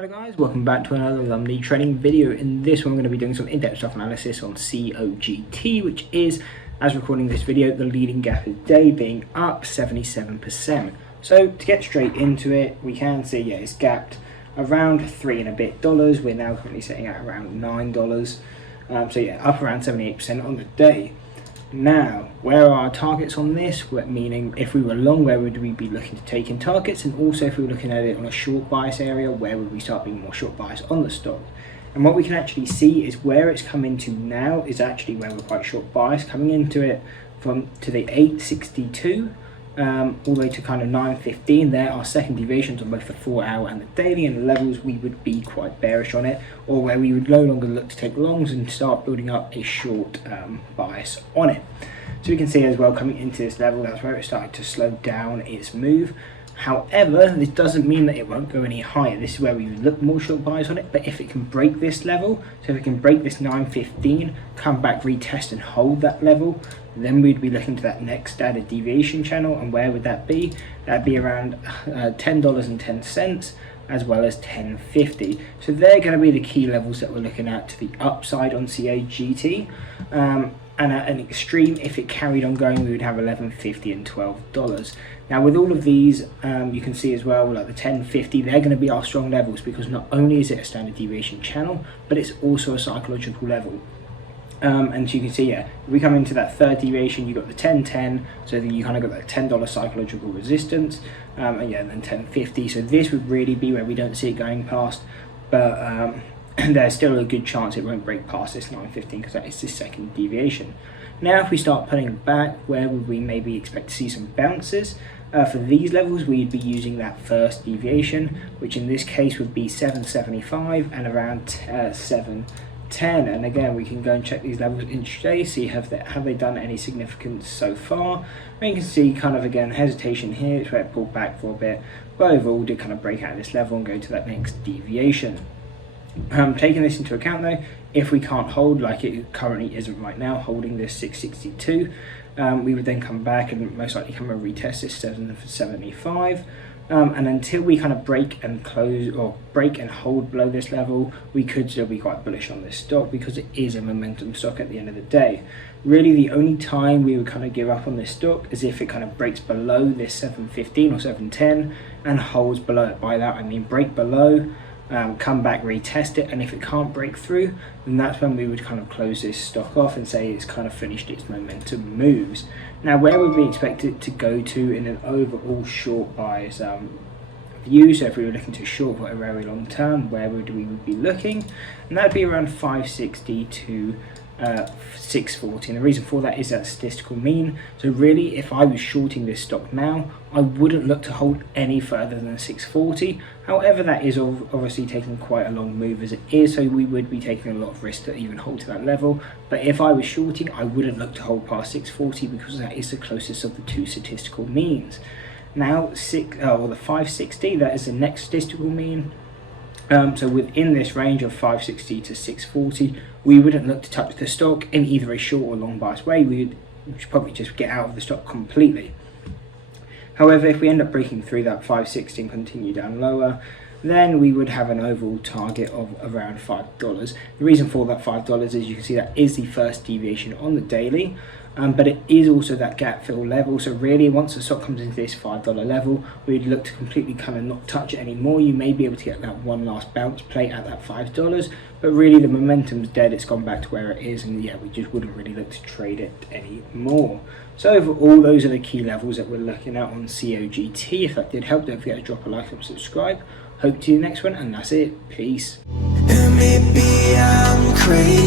Hello guys, welcome back to another Lumley trading video. In this one we're going to be doing some in-depth stock analysis on COGT, which is, as recording this video, the leading gap of the day, being up 77%. So to get straight into it, we can see it's gapped around $3 and a bit. We're now currently sitting at around $9. So up around 78% on the day. Now, where are our targets on this? Meaning, if we were long, where would we be looking to take in targets? And also, if we were looking at it on a short bias area, where would we start being more short bias on the stock? And what we can actually see is where it's come into now is actually where we're quite short bias, coming into it to the 862 all the way to kind of 915. There are second deviations on both the 4-hour and the daily, and the levels we would be quite bearish on it, or where we would no longer look to take longs and start building up a short bias on it. So we can see as well, coming into this level, that's where it started to slow down its move. However, this doesn't mean that it won't go any higher. This is where we would look more short bias on it, but if it can break this level, so if it can break this 915, come back, retest and hold that level, then we'd be looking to that next standard deviation channel. And where would that be? That'd be around $10.10 as well as $10.50. So they're going to be the key levels that we're looking at to the upside on COGT. And at an extreme, if it carried on going, we would have $11.50 and $12. Now with all of these, you can see as well, like the $10.50, they're going to be our strong levels, because not only is it a standard deviation channel, but it's also a psychological level. And so you can see, if we come into that third deviation, you've got the 10.10, so then you kind of got that $10 psychological resistance, and then 10.50. So this would really be where we don't see it going past, but there's still a good chance it won't break past this 9.15, because that is the second deviation. Now if we start pulling back, where would we maybe expect to see some bounces? For these levels, we'd be using that first deviation, which in this case would be 7.75 and around 7.10. And again, we can go and check these levels intraday, see have they done any significance so far. And you can see kind of, again, hesitation here. It's where it pulled back for a bit, but overall did kind of break out of this level and go to that next deviation. Taking this into account though, if we can't hold, like it currently isn't right now, holding this 662, we would then come back and most likely come and retest this 775. And until we kind of break and close, or break and hold below this level, we could still be quite bullish on this stock, because it is a momentum stock at the end of the day. Really the only time we would kind of give up on this stock is if it kind of breaks below this 715 or 710 and holds below it. By that I mean break below, come back, retest it, and if it can't break through, then that's when we would kind of close this stock off and say it's kind of finished its momentum moves. Now where would we expect it to go to in an overall short bias view? So if we were looking to short for a very long term, where would we be looking? And that'd be around 560 to 640, and the reason for that is that statistical mean. So really, if I was shorting this stock now, I wouldn't look to hold any further than 640. However, that is obviously taking quite a long move as it is, so we would be taking a lot of risk to even hold to that level. But if I was shorting, I wouldn't look to hold past 640, because that is the closest of the two statistical means. Now the 560, that is the next statistical mean. So within this range of 560 to 640, we wouldn't look to touch the stock in either a short or long bias way. We would probably just get out of the stock completely. However, if we end up breaking through that 560 and continue down lower, then we would have an overall target of around $5. The reason for that $5 is you can see that is the first deviation on the daily. But it is also that gap fill level. So really, once the stock comes into this $5 level, we'd look to completely kind of not touch it anymore. You may be able to get that one last bounce play at that $5, but really the momentum's dead. It's gone back to where it is, and we just wouldn't really look to trade it anymore. So overall, those are the key levels that we're looking at on COGT. If that did help, don't forget to drop a like and subscribe. Hope to see you next one, and that's it. Peace. Maybe I'm crazy.